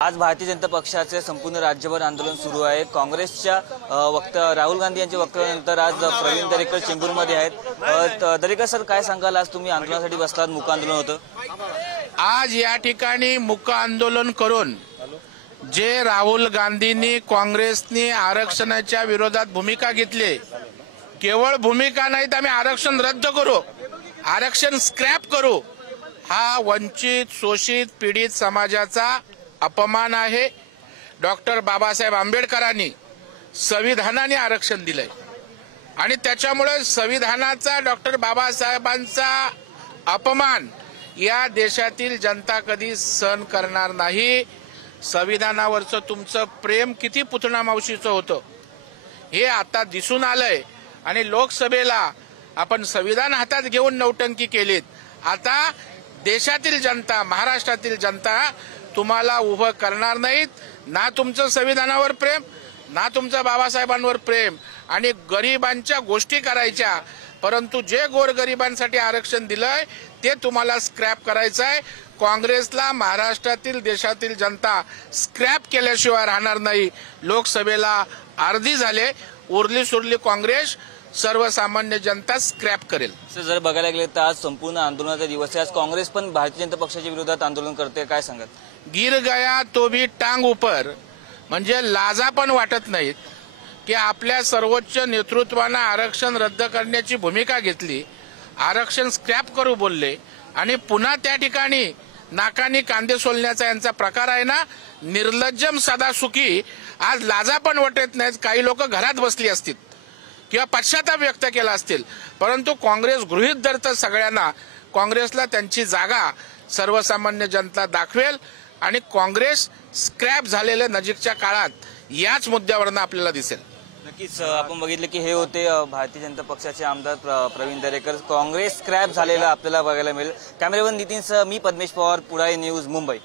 आज भारतीय जनता पक्षाचे संपूर्ण राज्यभर आंदोलन सुरू आहे। काँग्रेसच्या राहुल गांधी यांच्या वक्तव्यानंतर आज प्रवीण दरेकर चेंबूरमध्ये आहेत। दरेकर सर, काय सांगाल? आज तुम्ही आंदोलनासाठी बसलात, मुक आंदोलन होतं। आज या ठिकाणी मुक आंदोलन करून जे राहुल गांधींनी काँग्रेसने आरक्षणाच्या विरोधात भूमिका घेतली, केवळ भूमिका नाही तर आम्ही आरक्षण रद्द करू, आरक्षण स्क्रॅप करू, हा वंचित शोषित पीडित समाजाचा अपमान आहे। डॉक्टर बाबासाहेब आंबेडकरांनी संविधानाने आरक्षण दिलंय आणि त्याच्यामुळे संविधानाचा डॉक्टर बाबासाहेबांचा अपमान या देशातील जनता कधी सहन करणार नाही। संविधानावरचं तुमचं प्रेम किती पुतणा मावशीचं होतं हे आता दिसून आलंय आणि लोकसभेला आपण संविधान हातात घेऊन नौटंकी केलीत। आता देशातील जनता, महाराष्ट्रातील जनता तुम्हाला उभं करणार नाहीत, ना तुमचं संविधानावर प्रेम, ना तुमचं बाबासाहेबांवर प्रेम, आणि गरिबांच्या गोष्टी करायच्या, परंतु जे गोरगरिबांसाठी आरक्षण दिलंय ते तुम्हाला स्क्रॅप करायचं आहे। काँग्रेसला महाराष्ट्रातील देशातील जनता स्क्रॅप केल्याशिवाय राहणार नाही। लोकसभेला अर्धी झाले, उरली सुरली काँग्रेस सर्वसामान्य जनता स्क्रॅप करेल। जर बघायला गेले तर आज संपूर्ण आंदोलनाचा दिवस आहे। आज काँग्रेस पण भारतीय जनता पक्षाच्या विरोधात आंदोलन करते, काय सांगाल? गिर गया तो भी टांग ऊपर, म्हणजे लाजा पण वाटत नाहीत की आपल्या सर्वोच्च नेतृत्वानं आरक्षण रद्द करण्याची भूमिका घेतली, आरक्षण स्क्रॅप करू बोलले आणि पुन्हा त्या ठिकाणी नाकानी कांदे सोलण्याचा यांचा प्रकार आहे ना, निर्लज्जम सदासुखी। आज लाजा पण वाटत नाहीत। काही लोक घरात बसली असतील किंवा पश्चाताप व्यक्त केला असतील, परंतु काँग्रेस गृहीत धरतं सगळ्यांना। काँग्रेसला त्यांची जागा सर्वसामान्य जनता दाखवेल आणि काँग्रेस स्क्रॅप झालेल्या नजीकच्या काळात याच मुद्द्यावरनं आपल्याला दिसेल। नक्कीच आपण बघितलं की हे होते भारतीय जनता पक्षाचे आमदार प्रवीण दरेकर। काँग्रेस स्क्रॅप झालेला आपल्याला बघायला मिळेल। कॅमेरामन नितीनसह मी पद्मेश पवार, पुढारी न्यूज, मुंबई।